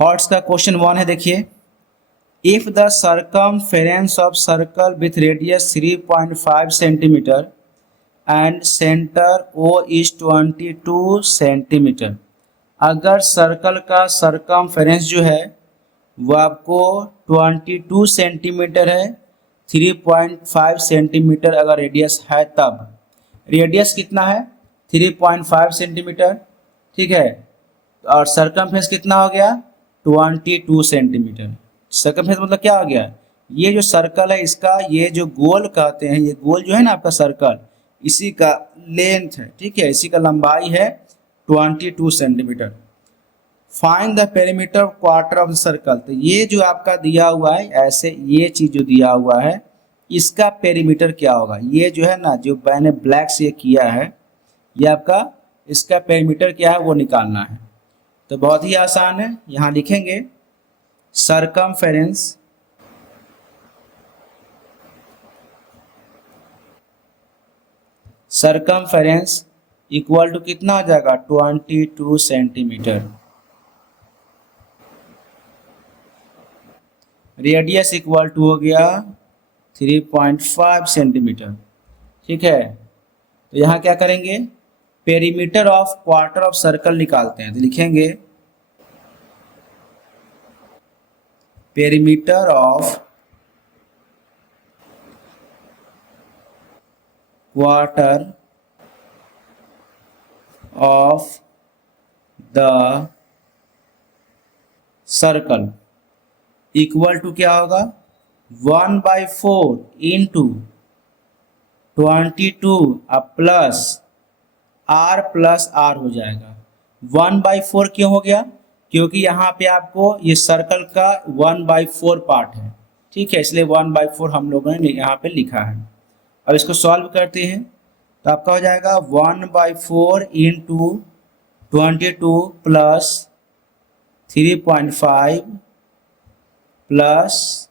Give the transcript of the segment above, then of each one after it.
Hots का question 1 है, देखिए। If the circumference of circle with radius 3.5 centimetre and centre O is 22 centimetre. अगर circle का circumference जो है वो आपको 22 सेंटीमीटर है, 3.5 सेंटीमीटर अगर रेडियस है, तब रेडियस कितना है 3.5 सेंटीमीटर, ठीक है, और सर्कमफेरेंस कितना हो गया 22 सेंटीमीटर। सर्कमफेरेंस मतलब क्या हो गया, ये जो सर्कल है इसका ये जो गोल कहते हैं, ये गोल जो है ना आपका सर्कल, इसी का लेंथ है, ठीक है, इसी का लंबाई है 22 centimetre. Find the perimeter quarter of the circle. तो ये जो आपका दिया हुआ है ऐसे, ये चीज जो दिया हुआ है इसका पेरीमीटर क्या होगा, ये जो है ना जो मैंने ब्लैक से किया है, ये आपका इसका पेरीमीटर क्या है वो निकालना है। तो बहुत ही आसान है, यहाँ लिखेंगे सर्कमफेरेंस सर्कमफेरेंस इक्वल टू कितना हो जाएगा 22 सेंटीमीटर। रेडियस इक्वल टू हो गया 3.5 सेंटीमीटर, ठीक है। तो यहाँ क्या करेंगे, perimeter of quarter of circle निकालते हैं। तो लिखेंगे perimeter of quarter of the circle equal to क्या होगा 1/4 इंटू 22 प्लस R हो जाएगा। 1/4 क्यों हो गया, क्योंकि यहाँ पे आपको ये सर्कल का 1/4 पार्ट है, ठीक है, इसलिए 1/4 हम लोगों ने यहाँ पे लिखा है। अब इसको सॉल्व करते हैं तो आपका हो जाएगा 1/4 इंटू 22 प्लस 3.5 प्लस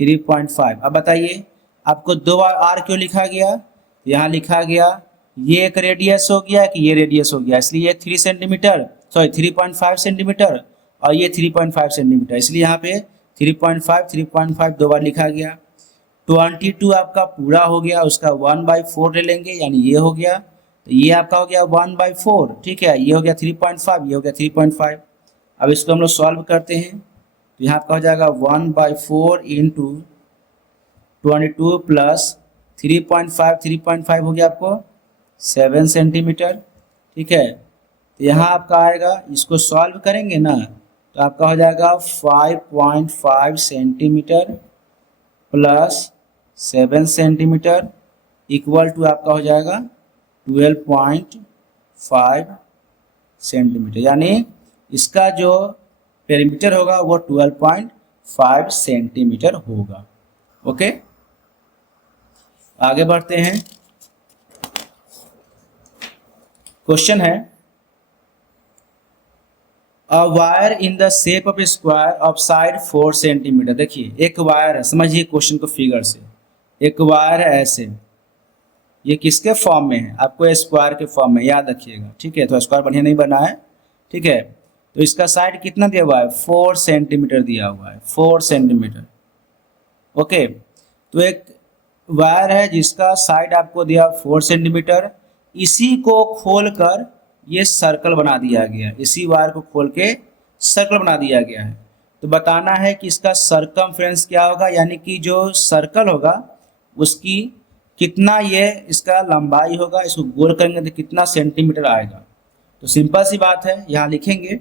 3.5। अब बताइए आपको 2 बार R क्यों लिखा गया, यहाँ लिखा गया ये एक रेडियस हो गया कि ये रेडियस हो गया, इसलिए ये 3 सेंटीमीटर, सॉरी 3.5 सेंटीमीटर और ये 3.5 सेंटीमीटर, इसलिए यहाँ पे 3.5 2 बार लिखा गया। 22 आपका पूरा हो गया, उसका 1/4 ले लेंगे, यानी ये हो गया, तो ये आपका हो गया 1/4, ठीक है, ये हो गया 3.5, ये हो गया 3.5। अब इसको हम लोग सॉल्व करते हैं तो यहाँ आपका हो जाएगा 1/4 इंटू 22 प्लस 3.5 हो गया आपको 7 सेंटीमीटर, ठीक है। तो यहाँ आपका आएगा, इसको सॉल्व करेंगे ना तो आपका हो जाएगा 5.5 centimetre plus 7 centimetre equal to आपका हो जाएगा 12.5 सेंटीमीटर, यानी इसका जो पेरीमीटर होगा वो 12.5 सेंटीमीटर होगा। ओके, आगे बढ़ते हैं। क्वेश्चन है a wire in the shape of square of side 4 centimetre. देखिए एक वायर है, समझिए क्वेश्चन को फिगर से, एक वायर है ऐसे, ये किसके फॉर्म में है, आपको स्क्वायर के फॉर्म में याद रखिएगा, ठीक है। तो स्क्वायर बढ़िया नहीं बना है, ठीक है। तो इसका साइड कितना दिया हुआ है 4 सेंटीमीटर दिया हुआ है, 4 सेंटीमीटर। ओके, तो एक वायर है जिसका साइड आपको दिया 4 सेंटीमीटर, इसी को खोलकर ये सर्कल बना दिया गया, इसी वायर को खोल के सर्कल बना दिया गया है। तो बताना है कि इसका सर्कमफ्रेंस क्या होगा, यानी कि जो सर्कल होगा उसकी कितना ये इसका लंबाई होगा, इसको गोल करेंगे तो कितना सेंटीमीटर आएगा। तो सिंपल सी बात है, यहाँ लिखेंगे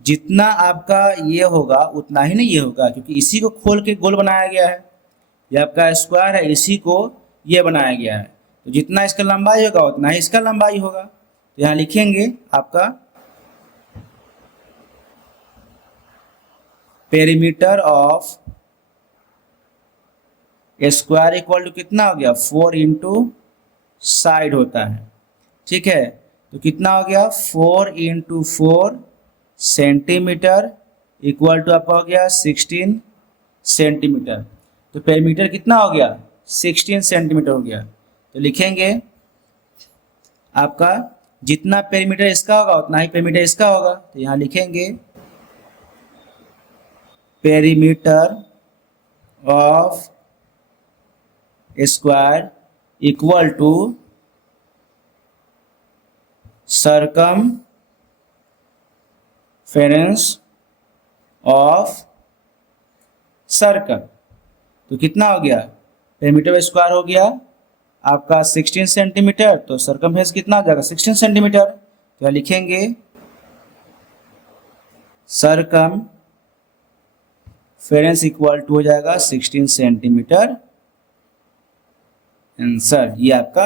जितना आपका ये होगा उतना ही नहीं ये होगा, क्योंकि इसी को खोल के गोल बनाया गया है, ये आपका स्क्वायर है, इसी को ये बनाया गया है, तो जितना इसका लंबाई होगा उतना ही इसका लंबाई होगा। तो यहाँ लिखेंगे आपका perimeter of square equal to कितना हो गया 4 इंटू साइड होता है, ठीक है। तो कितना हो गया 4 इंटू 4 सेंटीमीटर इक्वल टू आपका हो गया 16 सेंटीमीटर। तो पेरीमीटर कितना हो गया 16 सेंटीमीटर हो गया। तो लिखेंगे आपका जितना पेरीमीटर इसका होगा उतना ही पेरीमीटर इसका होगा। तो यहाँ लिखेंगे perimeter of square equal to circumference of circle. तो कितना हो गया, पेरीमीटर स्क्वायर हो गया आपका 16 सेंटीमीटर, तो सरकमफेरेंस कितना आ जाएगा 16 सेंटीमीटर। तो लिखेंगे सरकमफेरेंस इक्वल टू हो जाएगा 16 सेंटीमीटर। आंसर, ये आपका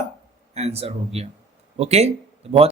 आंसर हो गया। ओके, तो बहुत